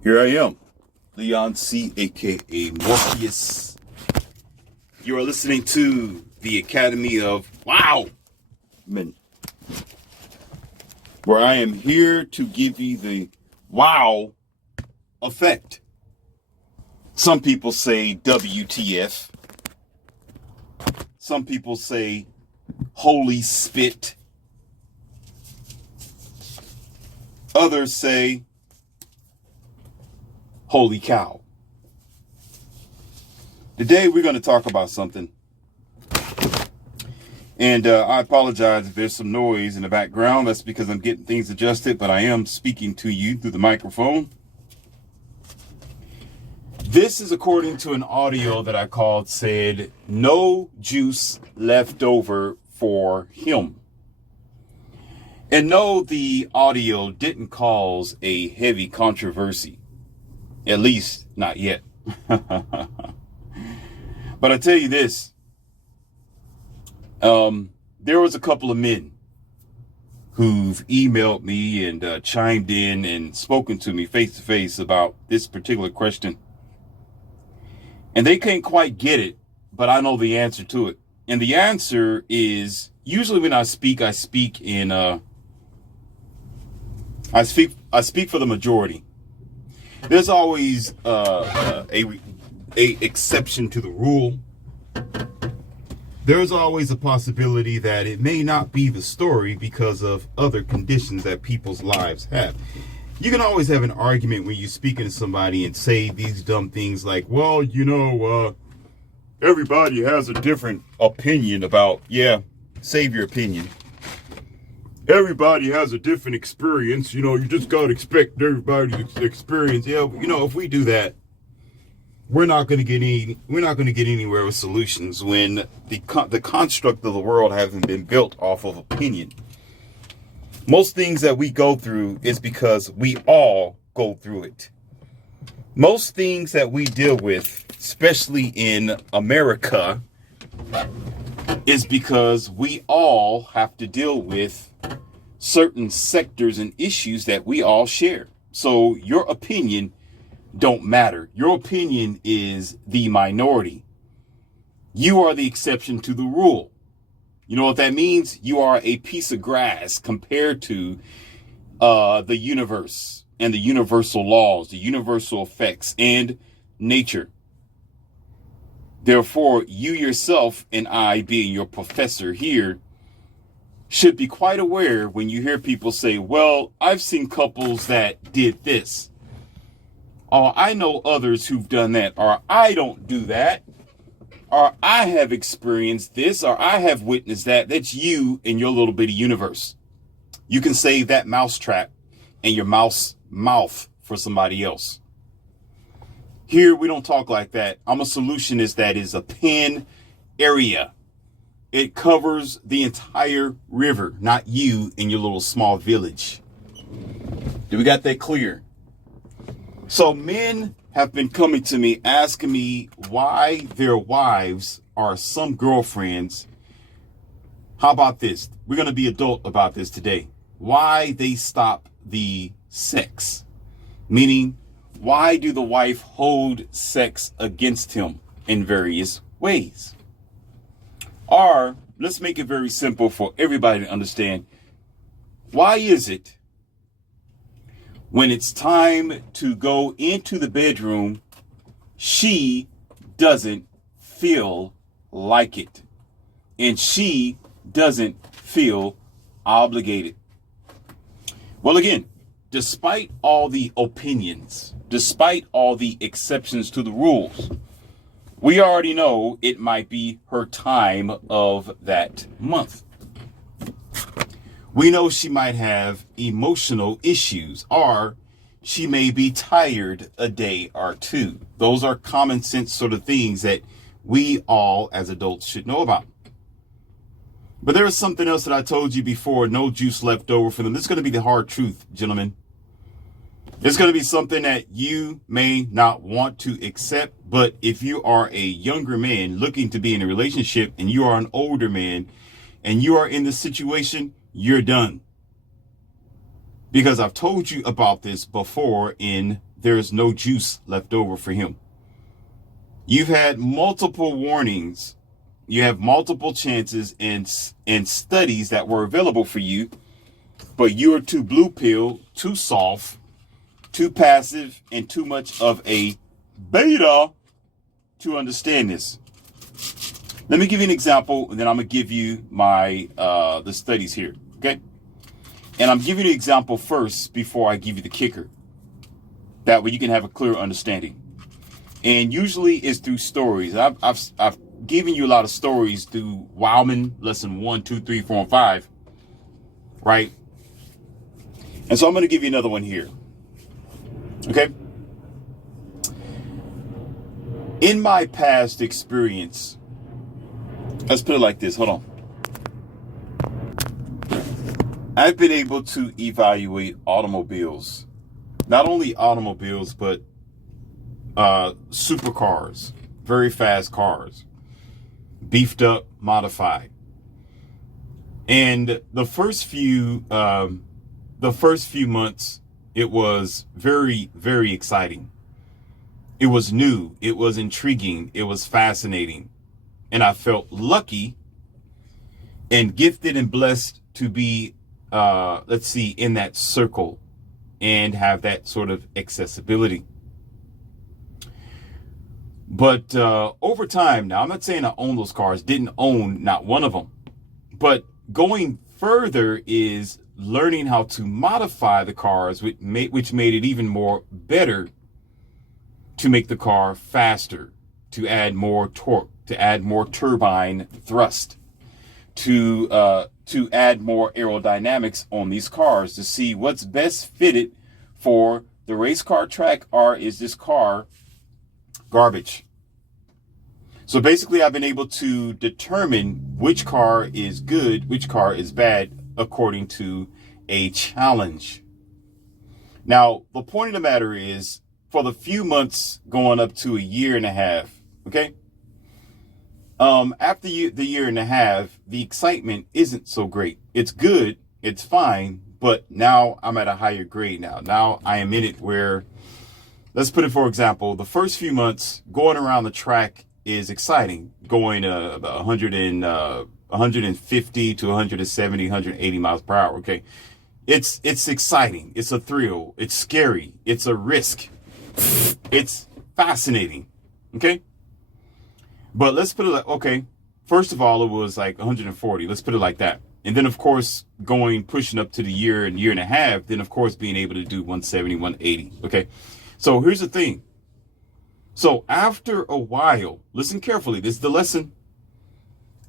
Here I am, Leon C., aka Morpheus. You are listening to the Academy of Wow Men, where I am here to give you the wow effect. Some people say WTF. Some people say holy spit. Others say holy cow. Today we're going to talk about something. And I apologize if there's some noise in the background. That's because I'm getting things adjusted, but I am speaking to you through the microphone. This is according to an audio that I said, no juice left over for him. And no, the audio didn't cause a heavy controversy. At least, not yet. But I tell you this. There was a couple of men who've emailed me and chimed in and spoken to me face to face about this particular question. And they can't quite get it, but I know the answer to it. And the answer is, usually when I speak in I speak for the majority. There's always a exception to the rule. There's always a possibility that it may not be the story because of other conditions that people's lives have. You can always have an argument when you're speaking to somebody and say these dumb things like, well, everybody has a different opinion about, save your opinion. Everybody has a different experience. You just got to expect everybody's experience. If we do that, we're not going to get anywhere with solutions when the construct of the world hasn't been built off of opinion. Most things that we go through is because we all go through it. Most things that we deal with, especially in America, is because we all have to deal with certain sectors and issues that we all share. So your opinion don't matter. Your opinion is the minority. You are the exception to the rule. You know what that means? You are a piece of grass compared to the universe and the universal laws, the universal effects, and nature. Therefore, you yourself and I, being your professor here, should be quite aware when you hear people say, well, I've seen couples that did this. Or I know others who've done that. Or I don't do that. Or I have experienced this. Or I have witnessed that. That's you in your little bitty universe. You can save that mousetrap and your mouth for somebody else. Here, we don't talk like that. I'm a solutionist that is a pen area. It covers the entire river, not you in your little small village. Do we got that clear? So men have been coming to me asking me why their wives are some girlfriends. How about this? We're going to be adult about this today. Why they stop the sex. Meaning, why do the wife hold sex against him in various ways? Or, let's make it very simple for everybody to understand. Why is it when it's time to go into the bedroom, she doesn't feel like it? And she doesn't feel obligated. Well, again, despite all the opinions, despite all the exceptions to the rules, we already know it might be her time of that month. We know she might have emotional issues, or she may be tired a day or two. Those are common sense sort of things that we all as adults should know about. But there is something else that I told you before, no juice left over for them. This is going to be the hard truth, gentlemen. It's going to be something that you may not want to accept, but if you are a younger man looking to be in a relationship and you are an older man and you are in this situation, you're done. Because I've told you about this before in there's no juice left over for him. You've had multiple warnings. You have multiple chances and studies that were available for you, but you are too blue pill, too soft, too passive, and too much of a beta to understand this. Let me give you an example, and then I'm gonna give you my the studies here, okay? And I'm giving you the example first before I give you the kicker. That way you can have a clear understanding. And usually it's through stories. I've given you a lot of stories through Wildman, lesson 1, 2, 3, 4, and 5, right? And so I'm going to give you another one here, okay? In my past experience, let's put it like this. Hold on. I've been able to evaluate automobiles. Not only automobiles, but supercars, very fast cars, beefed up, modified. And the first few months, it was very, very exciting. It was new. It was intriguing. It was fascinating. And I felt lucky and gifted and blessed to be, in that circle and have that sort of accessibility. But over time, now I'm not saying I own those cars, didn't own not one of them. But going further is learning how to modify the cars, which made it even more better to make the car faster, to add more torque, to add more turbine thrust, to add more aerodynamics on these cars to see what's best fitted for the race car track, or is this car garbage? So basically, I've been able to determine which car is good, which car is bad, according to a challenge. Now, the point of the matter is, for the few months going up to a year and a half, okay? After the year and a half, the excitement isn't so great. It's good, it's fine, but now I'm at a higher grade now. Now I am in it where, let's put it for example, the first few months going around the track is exciting, going about 150 to 170, 180 miles per hour. Okay. It's exciting. It's a thrill. It's scary. It's a risk. It's fascinating. Okay. But let's put it like, okay, first of all, it was like 140. Let's put it like that. And then, of course, pushing up to the year and a half, then, of course, being able to do 170, 180. Okay. So here's the thing. So after a while, listen carefully, this is the lesson.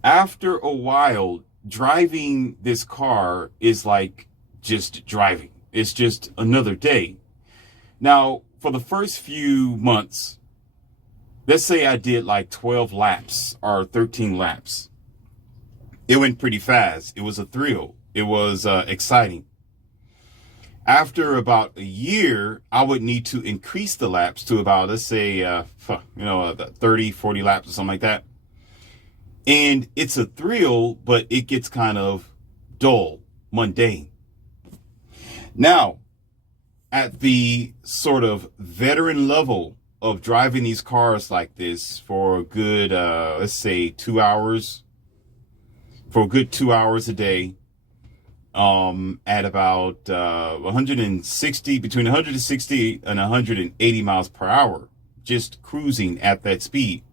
After a while, driving this car is like just driving. It's just another day. Now, for the first few months, let's say I did like 12 laps or 13 laps. It went pretty fast. It was a thrill. It was exciting. After about a year, I would need to increase the laps to about, let's say, 30, 40 laps or something like that. And it's a thrill, but it gets kind of dull, mundane. Now, at the sort of veteran level of driving these cars like this for a good, let's say 2 hours, for a good 2 hours a day, at about 160, between 160 and 180 miles per hour, just cruising at that speed.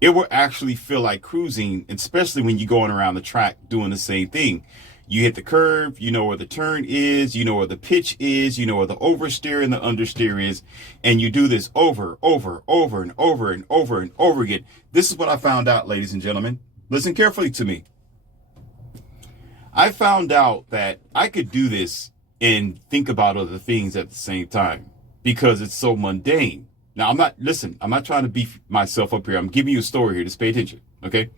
It will actually feel like cruising, especially when you're going around the track doing the same thing. You hit the curve, you know where the turn is, you know where the pitch is, you know where the oversteer and the understeer is, and you do this over and over and over again. This is what I found out, ladies and gentlemen. Listen carefully to me. I found out that I could do this and think about other things at the same time because it's so mundane. Now, I'm not trying to beef myself up here. I'm giving you a story here. Just pay attention, okay?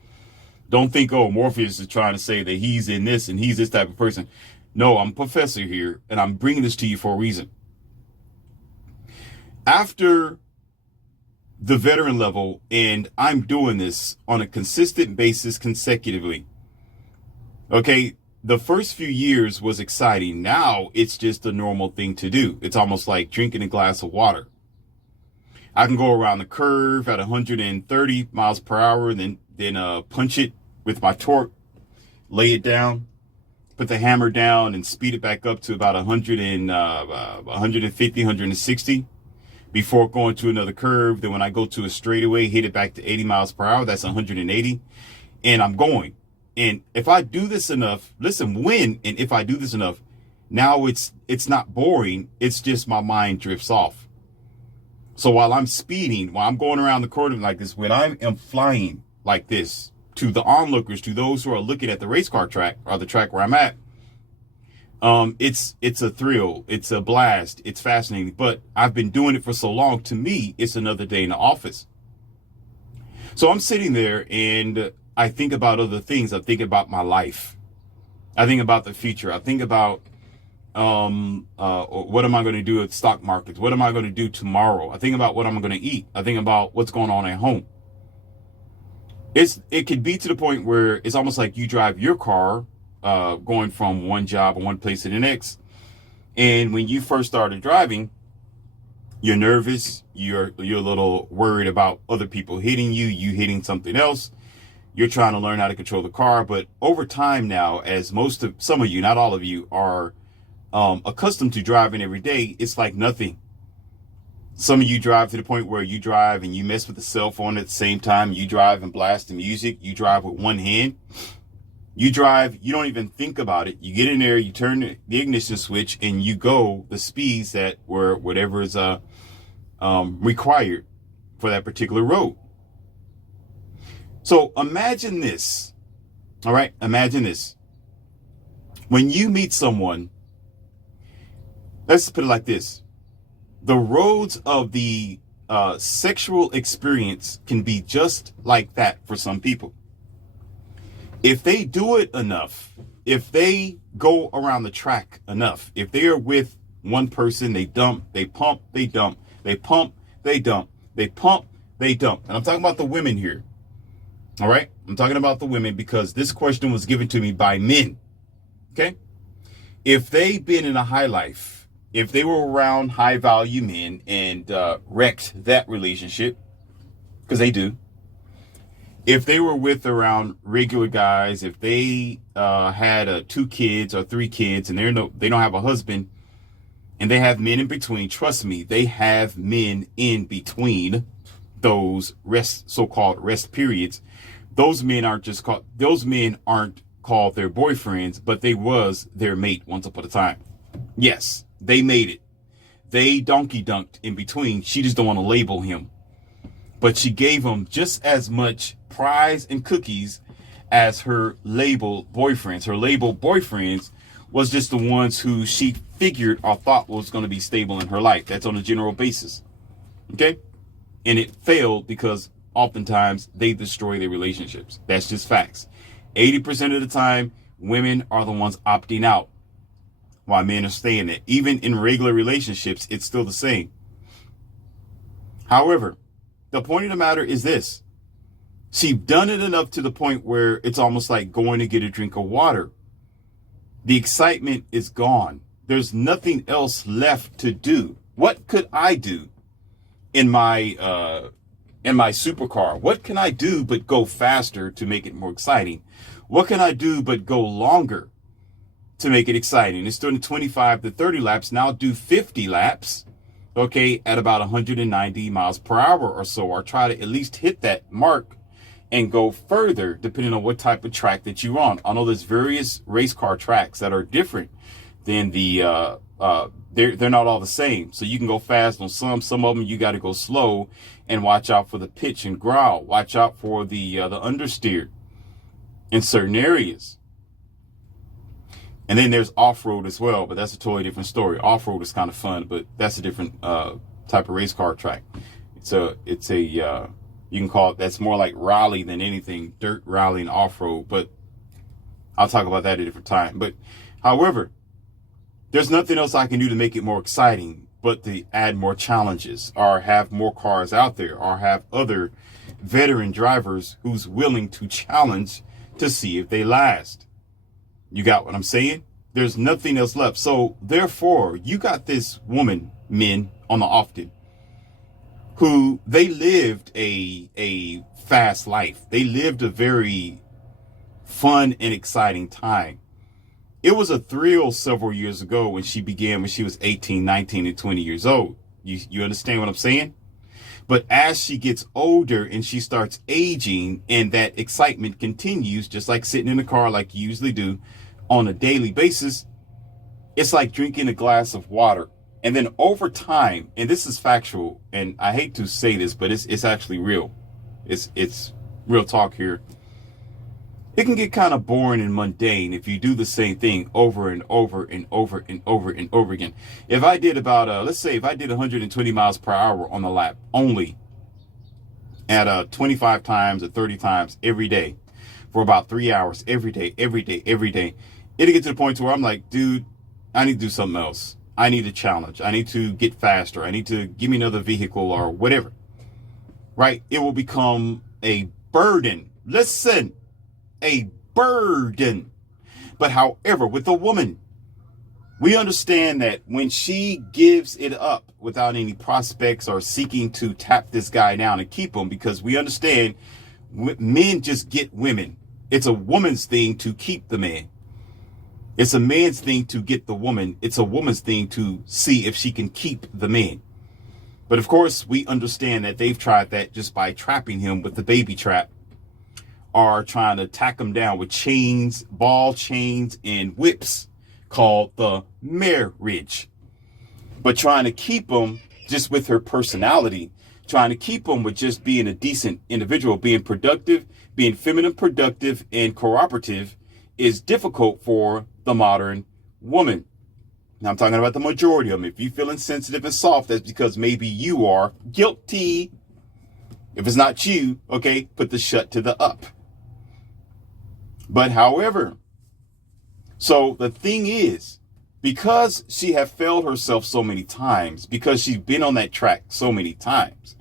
Don't think, oh, Morpheus is trying to say that he's in this and he's this type of person. No, I'm a professor here, and I'm bringing this to you for a reason. After the veteran level, and I'm doing this on a consistent basis consecutively, okay, the first few years was exciting. Now it's just a normal thing to do. It's almost like drinking a glass of water. I can go around the curve at 130 miles per hour and then punch it with my torque, lay it down, put the hammer down and speed it back up to about 150, 160 before going to another curve. Then when I go to a straightaway, hit it back to 80 miles per hour. That's 180. And I'm going. And if I do this enough, listen, if I do this enough, now it's not boring. It's just my mind drifts off. So while I'm speeding, while I'm going around the corner like this, when I am flying like this, to the onlookers, to those who are looking at the race car track or the track where I'm at, it's a thrill, it's a blast, it's fascinating. But I've been doing it for so long. To me, it's another day in the office. So I'm sitting there and I think about other things. I think about my life. I think about the future. I think about what am I going to do at stock markets? What am I going to do tomorrow? I think about what I'm going to eat. I think about what's going on at home. It could be to the point where it's almost like you drive your car, going from one job or one place to the next. And when you first started driving, you're nervous. You're a little worried about other people hitting you hitting something else. You're trying to learn how to control the car. But over time now, as some of you, not all of you, are accustomed to driving every day, it's like nothing. Some of you drive to the point where you drive and you mess with the cell phone at the same time. You drive and blast the music. You drive with one hand. You drive, you don't even think about it. You get in there, you turn the ignition switch, and you go the speeds that were whatever is required for that particular road. So imagine this. All right, imagine this. When you meet someone, let's put it like this. The roads of the sexual experience can be just like that for some people. If they do it enough, if they go around the track enough, if they are with one person, they dump, they pump, they dump, they pump, they dump, they pump, they dump. And I'm talking about the women here. All right? I'm talking about the women because this question was given to me by men. Okay? If they've been in a high life, if they were around high value men and wrecked that relationship, because they do. If they were with around regular guys, if they had 2 kids or 3 kids and they don't have a husband and they have men in between, trust me, they have men in between those so-called rest periods. Those men aren't called their boyfriends, but they was their mate once upon a time. Yes. They made it. They donkey dunked in between. She just don't want to label him. But she gave him just as much prize and cookies as her label boyfriends. Her label boyfriends was just the ones who she figured or thought was going to be stable in her life. That's on a general basis. Okay? And it failed because oftentimes they destroy their relationships. That's just facts. 80% of the time, women are the ones opting out, while men are staying there. Even in regular relationships, it's still the same. However, the point of the matter is this. She's done it enough to the point where it's almost like going to get a drink of water. The excitement is gone. There's nothing else left to do. What could I do in my supercar? What can I do but go faster to make it more exciting? What can I do but go longer to make it exciting? It's doing 25 to 30 laps. Now do 50 laps, okay, at about 190 miles per hour or so, or try to at least hit that mark and go further depending on what type of track that you're on. I know there's various race car tracks that are different than they're not all the same. So you can go fast on some of them you got to go slow and watch out for the pitch and growl. Watch out for the understeer in certain areas. And then there's off-road as well, but that's a totally different story. Off-road is kind of fun, but that's a different type of race car track. It's a you can call it, that's more like rally than anything, dirt rally and off-road, but I'll talk about that at a different time. But however, there's nothing else I can do to make it more exciting but to add more challenges or have more cars out there or have other veteran drivers who's willing to challenge to see if they last. You got what I'm saying? There's nothing else left. So therefore, you got this woman, men on the often, who they lived a fast life. They lived a very fun and exciting time. It was a thrill several years ago when she began, when she was 18, 19, and 20 years old. You understand what I'm saying? But as she gets older and she starts aging, and that excitement continues, just like sitting in a car like you usually do on a daily basis, it's like drinking a glass of water. And then over time, and this is factual, and I hate to say this, but it's actually real. It's real talk here. It can get kind of boring and mundane if you do the same thing over and over and over and over and over again. If I did about, let's say if I did 120 miles per hour on the lap only at 25 times or 30 times every day for about 3 hours, every day, it'll get to the point where I'm like, dude, I need to do something else. I need a challenge. I need to get faster. I need to give me another vehicle or whatever, right? It will become a burden. Listen. A burden. But however, with a woman, we understand that when she gives it up without any prospects or seeking to tap this guy down and keep him, because we understand men just get women. It's a woman's thing to keep the man. It's a man's thing to get the woman. It's a woman's thing to see if she can keep the man. But of course, we understand that they've tried that just by trapping him with the baby trap, are trying to tack him down with chains, ball chains, and whips called the marriage. But trying to keep him just with her personality, trying to keep him with just being a decent individual, being productive, being feminine, productive, and cooperative is difficult for the modern woman. Now I'm talking about the majority of them. If you're feeling sensitive and soft, that's because maybe you are guilty. If it's not you, okay, put the shut to the up. But however, so the thing is, because she have failed herself so many times, because she's been on that track so many times,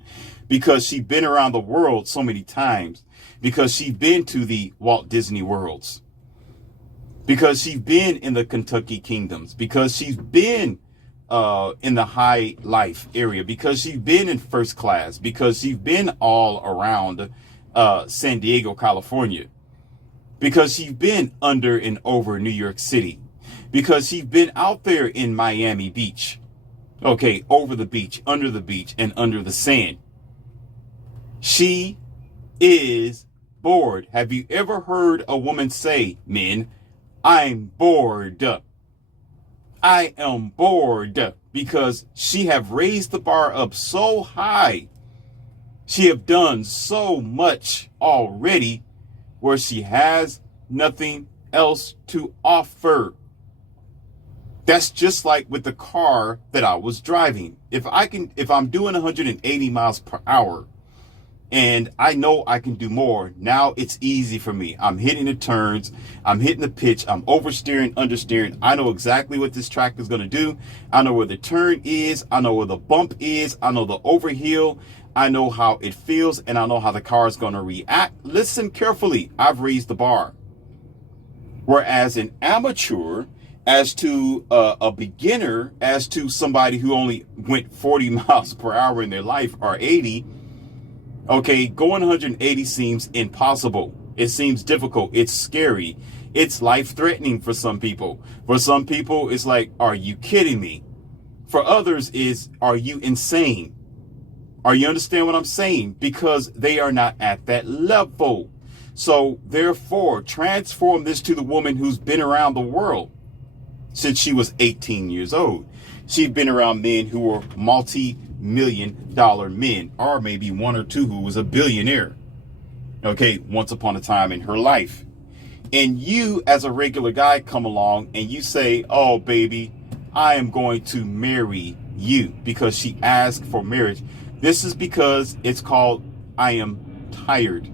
because she's been around the world so many times, because she's been to the Walt Disney Worlds, because she's been in the Kentucky Kingdoms, because she's been in the high life area, because she's been in first class, because she's been all around San Diego, California, because she's been under and over New York City, because she's been out there in Miami Beach, okay, over the beach, under the beach, and under the sand. She is bored. Have you ever heard a woman say, men, I'm bored? I am bored, because she have raised the bar up so high. She have done so much already where she has nothing else to offer. That's just like with the car that I was driving. If I'm doing 180 miles per hour and I know I can do more, now it's easy for me. I'm hitting the turns, I'm hitting the pitch, I'm oversteering, understeering. I know exactly what this track is going to do. I know where the turn is, I know where the bump is, I know the overhill, I know how it feels, and I know how the car is going to react. Listen carefully. I've raised the bar. Whereas an amateur, as to a beginner, as to somebody who only went 40 miles per hour in their life or 80, okay, going 180 seems impossible. It seems difficult. It's scary. It's life-threatening for some people. For some people, it's like, are you kidding me? For others, is, are you insane? Are you understand what I'm saying? Because they are not at that level. So therefore, transform this to the woman who's been around the world since she was 18 years old. She's been around men who were multi-million-dollar men, or maybe one or two who was a billionaire, okay, once upon a time in her life. And you, as a regular guy, come along and you say, oh, baby, I am going to marry you, because she asked for marriage. This is because it's called, I am tired.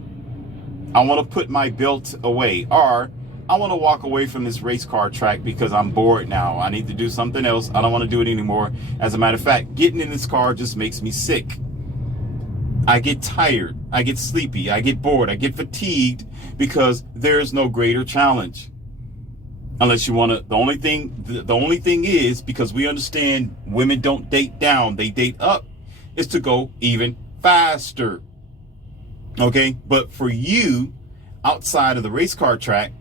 I want to put my belt away, or I want to walk away from this race car track because I'm bored now. I need to do something else. I don't want to do it anymore. As a matter of fact, getting in this car just makes me sick. I get tired. I get sleepy. I get bored. I get fatigued because there is no greater challenge. Unless you want to, the only thing is, because we understand women don't date down, they date up, is to go even faster. Okay. But for you, outside of the race car track,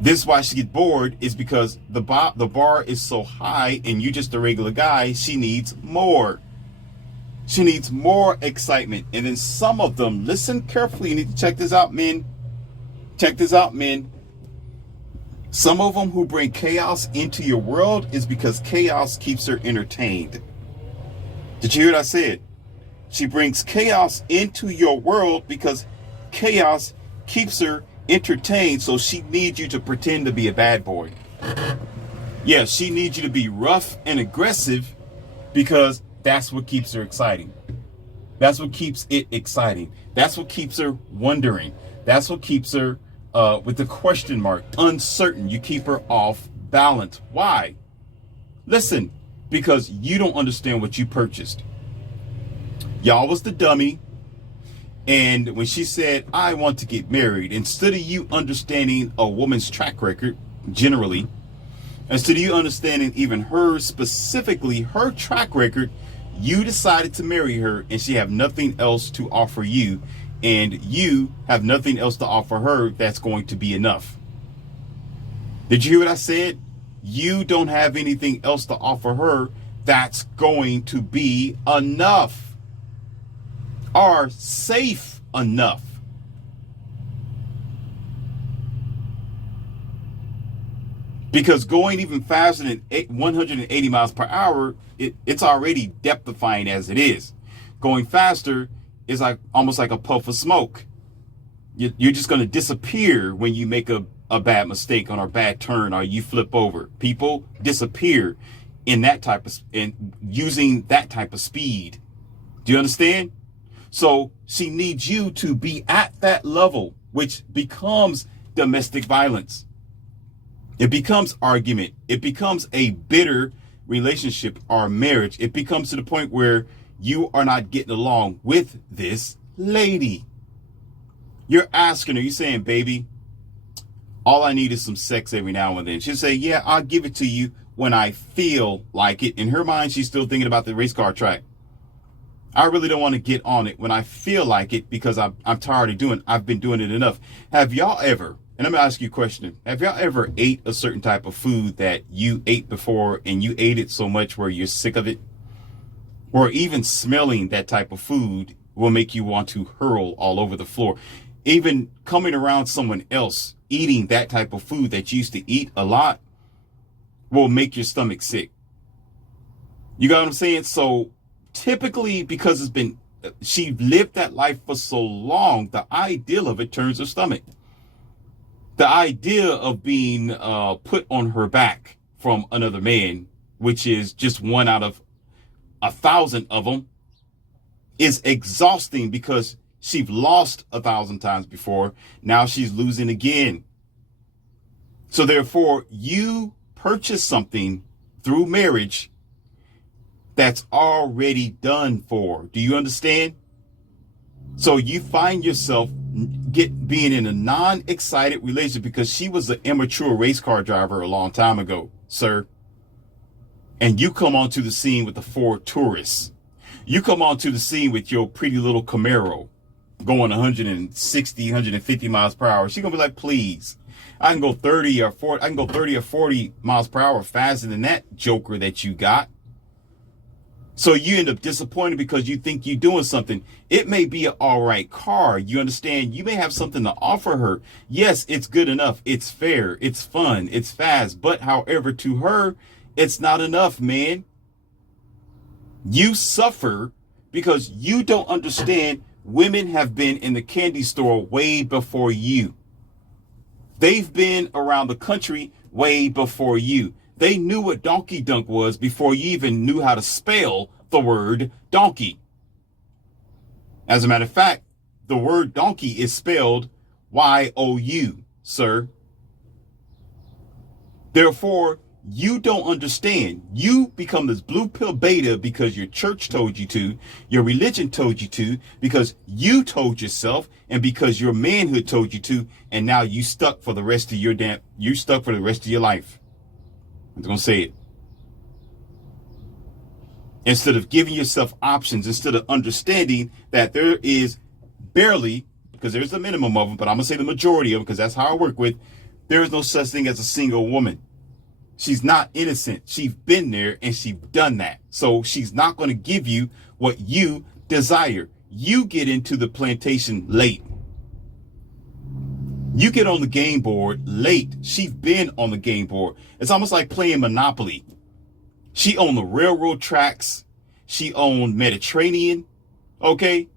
this is why she gets bored, is because the bar is so high and you just a regular guy. She needs more. She needs more excitement. And then some of them, listen carefully, you need to check this out, men. Check this out, men. Some of them who bring chaos into your world is because chaos keeps her entertained. Did you hear what I said? She brings chaos into your world because chaos keeps her entertained, so she needs you to pretend to be a bad boy. Yeah, she needs you to be rough and aggressive because that's what keeps her exciting. That's what keeps it exciting. That's what keeps her wondering. That's what keeps her with the question mark, uncertain. You keep her off balance. Why? Listen, because you don't understand what you purchased. Y'all was the dummy. And when she said, I want to get married, instead of you understanding a woman's track record, generally, instead of you understanding even her, specifically her track record, you decided to marry her and she have nothing else to offer you. And you have nothing else to offer her that's going to be enough. Did you hear what I said? You don't have anything else to offer her that's going to be enough or safe enough. Because going even faster than 180 miles per hour, it's already depth-defying as it is. Going faster is like almost like a puff of smoke. You're just going to disappear when you make a bad mistake on a bad turn or you flip over. People disappear in that type of, in using that type of speed. Do you understand? So she needs you to be at that level, which becomes domestic violence. It becomes argument. It becomes a bitter relationship or marriage. It becomes to the point where you are not getting along with this lady. You're asking her, you're saying, baby, all I need is some sex every now and then. She'll say, yeah, I'll give it to you when I feel like it. In her mind, she's still thinking about the race car track. I really don't want to get on it when I feel like it because I'm tired of doing it. I've been doing it enough. Have y'all ever, and I'm going to ask you a question. Have y'all ever ate a certain type of food that you ate before and you ate it so much where you're sick of it? Or even smelling that type of food will make you want to hurl all over the floor. Even coming around someone else eating that type of food that you used to eat a lot will make your stomach sick. You got what I'm saying? So typically, because she lived that life for so long, the ideal of it turns her stomach. The idea of being put on her back from another man, which is just one out of 1,000 of them, is exhausting because she's lost 1,000 times before. Now she's losing again. So therefore, you purchase something through marriage that's already done for. Do you understand? So you find yourself being in a non-excited relationship because she was an immature race car driver a long time ago, sir. And you come onto the scene with the Ford Taurus. You come onto the scene with your pretty little Camaro going 160, 150 miles per hour. She's going to be like, please, I can go 30 or 40. I can go 30 or 40 miles per hour faster than that joker that you got. So you end up disappointed because you think you're doing something. It may be an all right car. You understand? You may have something to offer her. Yes, it's good enough. It's fair. It's fun. It's fast. But however, to her, it's not enough, man. You suffer because you don't understand women have been in the candy store way before you. They've been around the country way before you. They knew what donkey dunk was before you even knew how to spell the word donkey. As a matter of fact, the word donkey is spelled Y-O-U, sir. Therefore, you don't understand. You become this blue pill beta because your church told you to, your religion told you to, because you told yourself, and because your manhood told you to, and now you stuck for the rest of your life. I'm gonna say it. Instead of giving yourself options, instead of understanding that there is barely, because there's a minimum of them, but I'm gonna say the majority of them, because that's how I work with, there is no such thing as a single woman. She's not innocent. She's been there and she's done that. So she's not going to give you what you desire. You get into the plantation late. You get on the game board late. She's been on the game board. It's almost like playing Monopoly. She owned the railroad tracks. She owned Mediterranean. Okay.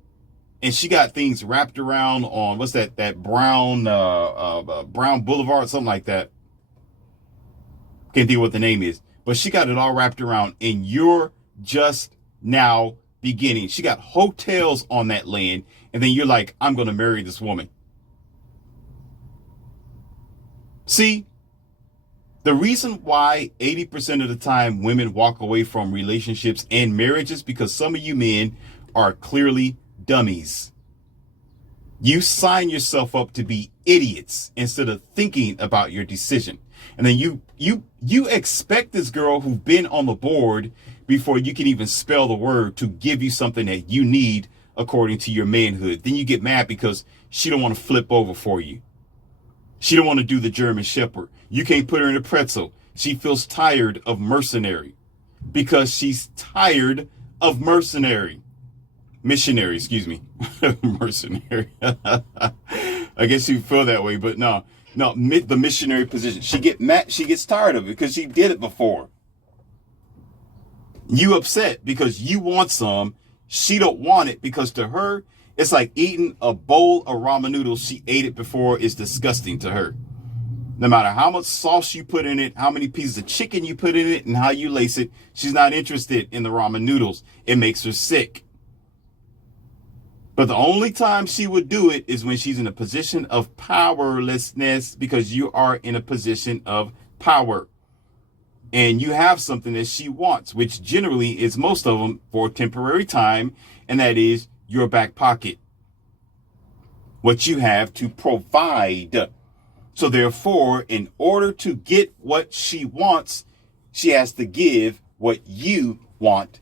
And she got things wrapped around on, what's that Brown Boulevard, something like that. Can't think of what the name is, but she got it all wrapped around, and you're just now beginning. She got hotels on that land, and then you're like, I'm going to marry this woman. See, the reason why 80% of the time women walk away from relationships and marriages, because some of you men are clearly dummies. You sign yourself up to be idiots instead of thinking about your decision. And then you expect this girl who's been on the board before you can even spell the word to give you something that you need according to your manhood. Then you get mad because she don't want to flip over for you. She don't want to do the German Shepherd. You can't put her in a pretzel. She feels tired of mercenary because she's tired of missionary, excuse me. Mercenary. I guess you feel that way, but no, the missionary position. She gets tired of it because she did it before. You upset because you want some. She don't want it because to her, it's like eating a bowl of ramen noodles. She ate it before. It's disgusting to her. No matter how much sauce you put in it, how many pieces of chicken you put in it, and how you lace it, she's not interested in the ramen noodles. It makes her sick. But the only time she would do it is when she's in a position of powerlessness, because you are in a position of power. And you have something that she wants, which generally is most of them for a temporary time, and that is your back pocket. What you have to provide. So therefore, in order to get what she wants, she has to give what you want,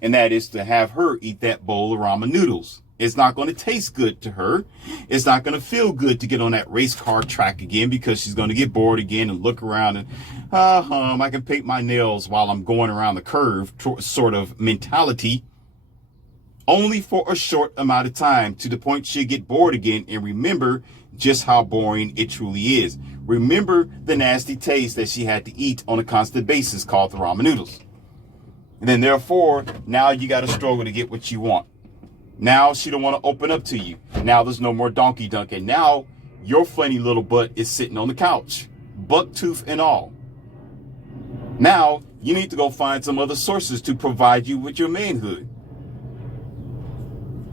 and that is to have her eat that bowl of ramen noodles. It's not going to taste good to her. It's not going to feel good to get on that race car track again, because she's going to get bored again and look around and, I can paint my nails while I'm going around the curve sort of mentality, only for a short amount of time, to the point she'll get bored again and remember just how boring it truly is. Remember the nasty taste that she had to eat on a constant basis called the ramen noodles. And then therefore, now you got to struggle to get what you want. Now she don't want to open up to you. Now there's no more donkey dunk. And now your funny little butt is sitting on the couch, buck tooth and all. Now you need to go find some other sources to provide you with your manhood.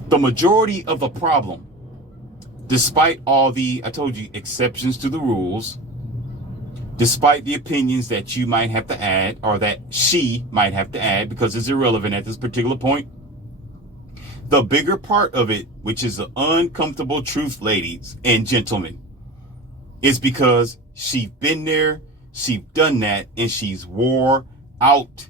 The majority of the problem, despite all the, I told you, exceptions to the rules, despite the opinions that you might have to add, or that she might have to add, because it's irrelevant at this particular point, the bigger part of it, which is the uncomfortable truth, ladies and gentlemen, is because she's been there, she's done that, and she's wore out.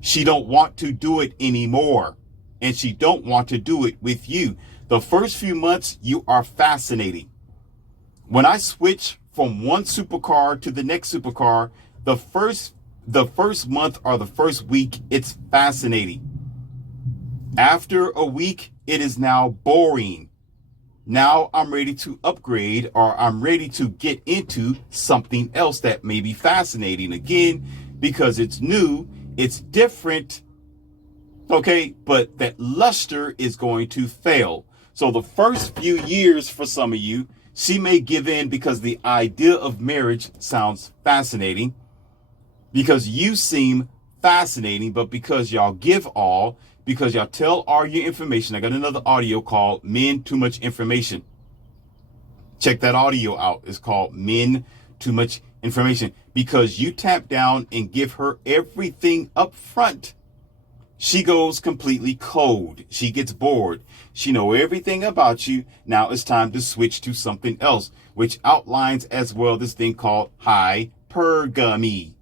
She don't want to do it anymore, and she don't want to do it with you. The first few months, you are fascinating. When I switch from one supercar to the next supercar, the first month or the first week, it's fascinating. After a week, it is now boring. Now I'm ready to upgrade, or I'm ready to get into something else that may be fascinating again, because it's new, it's different. Okay, but that luster is going to fail. So the first few years for some of you, she may give in because the idea of marriage sounds fascinating, because you seem fascinating, but because y'all give all, because y'all tell all your information. I got another audio called Men Too Much Information. Check that audio out. It's called Men Too Much information, because you tap down and give her everything up front. She goes completely cold. She gets bored. She knows everything about you. Now it's time to switch to something else, which outlines as well this thing called hypergamy.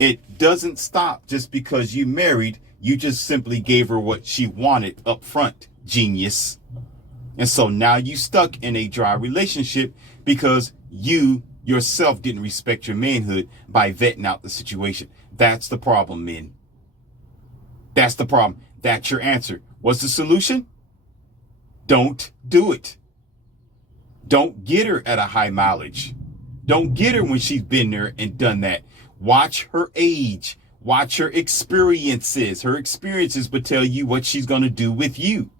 It doesn't stop just because you married. You just simply gave her what she wanted up front, genius. And so now you stuck in a dry relationship because you yourself didn't respect your manhood by vetting out the situation. That's the problem, men. That's the problem. That's your answer. What's the solution? Don't do it. Don't get her at a high mileage. Don't get her when she's been there and done that. Watch her age. Watch her experiences. Her experiences would tell you what she's going to do with you.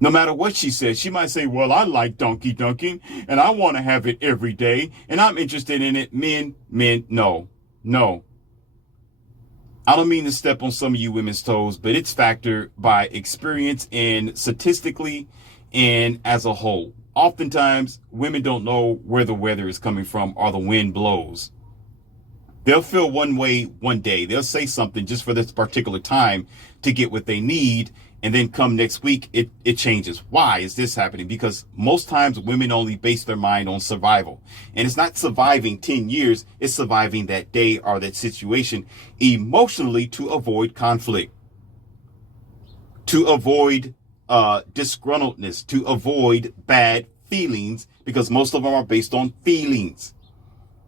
No matter what she says, she might say, well, I like donkey dunking and I want to have it every day and I'm interested in it. Men, no. I don't mean to step on some of you women's toes, but it's factored by experience and statistically and as a whole. Oftentimes, women don't know where the weather is coming from or the wind blows. They'll feel one way one day. They'll say something just for this particular time to get what they need. And then come next week, it changes. Why is this happening? Because most times women only base their mind on survival. And it's not surviving 10 years. It's surviving that day or that situation emotionally to avoid conflict, to avoid disgruntledness, to avoid bad feelings, because most of them are based on feelings.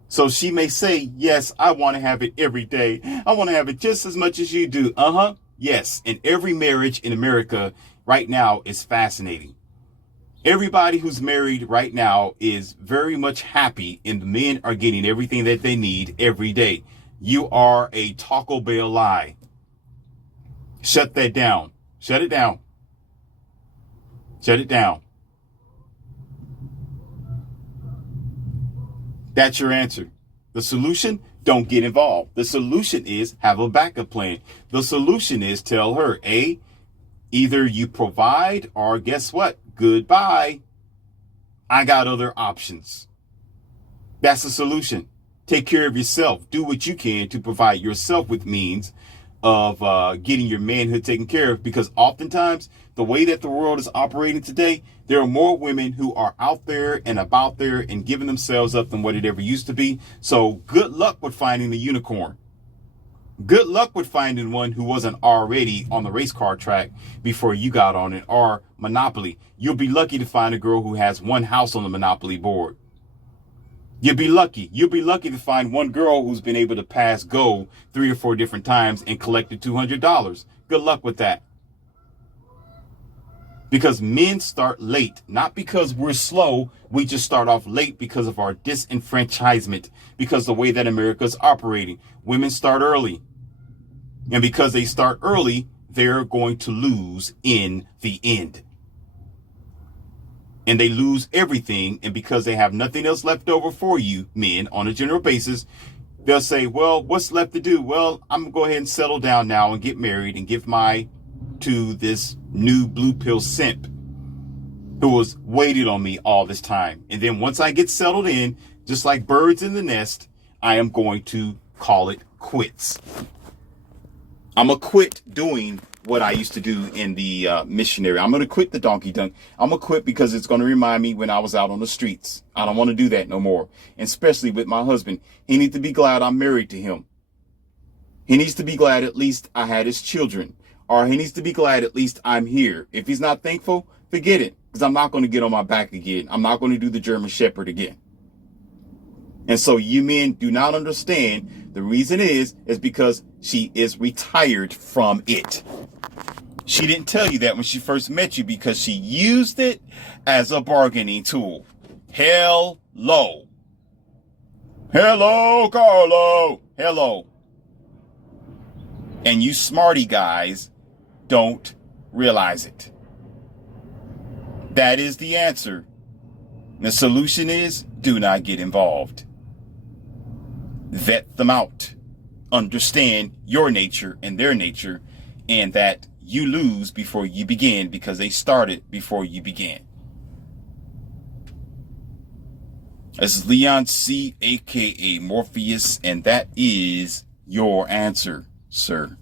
So she may say, yes, I want to have it every day. I want to have it just as much as you do. Yes, and every marriage in America right now is fascinating. Everybody who's married right now is very much happy, and the men are getting everything that they need every day. You are a Taco Bell lie. Shut that down. Shut it down. Shut it down. That's your answer. The solution? Don't get involved. The solution is have a backup plan. The solution is tell her, either you provide or guess what? Goodbye. I got other options. That's the solution. Take care of yourself. Do what you can to provide yourself with means of getting your manhood taken care of, because oftentimes the way that the world is operating today, there are more women who are out there and about there and giving themselves up than what it ever used to be. So good luck with finding the unicorn. Good luck with finding one who wasn't already on the race car track before you got on it, or Monopoly. You'll be lucky to find a girl who has one house on the Monopoly board. You'll be lucky. You'll be lucky to find one girl who's been able to pass go 3 or 4 different times and collected $200. Good luck with that. Because men start late, not because we're slow. We just start off late because of our disenfranchisement, because the way that America's operating. Women start early. And because they start early, they're going to lose in the end. And they lose everything. And because they have nothing else left over for you, men, on a general basis, they'll say, well, what's left to do? Well, I'm going to go ahead and settle down now and get married and give my to this new blue pill simp who has waited on me all this time. And then once I get settled in, just like birds in the nest, I am going to call it quits. I'm going to quit doing what I used to do in the missionary. I'm going to quit the donkey dunk. I'm going to quit because it's going to remind me when I was out on the streets. I don't want to do that no more. And especially with my husband. He needs to be glad I'm married to him. He needs to be glad at least I had his children. Or he needs to be glad at least I'm here. If he's not thankful, forget it. Because I'm not going to get on my back again. I'm not going to do the German Shepherd again. And so you men do not understand. The reason is because she is retired from it. She didn't tell you that when she first met you because she used it as a bargaining tool. Hello. Hello, Carlo. Hello. And you smarty guys don't realize it. That is the answer. The solution is do not get involved. Vet them out. Understand your nature and their nature, and that you lose before you begin because they started before you began. This is Leon C, aka Morpheus, and that is your answer, sir.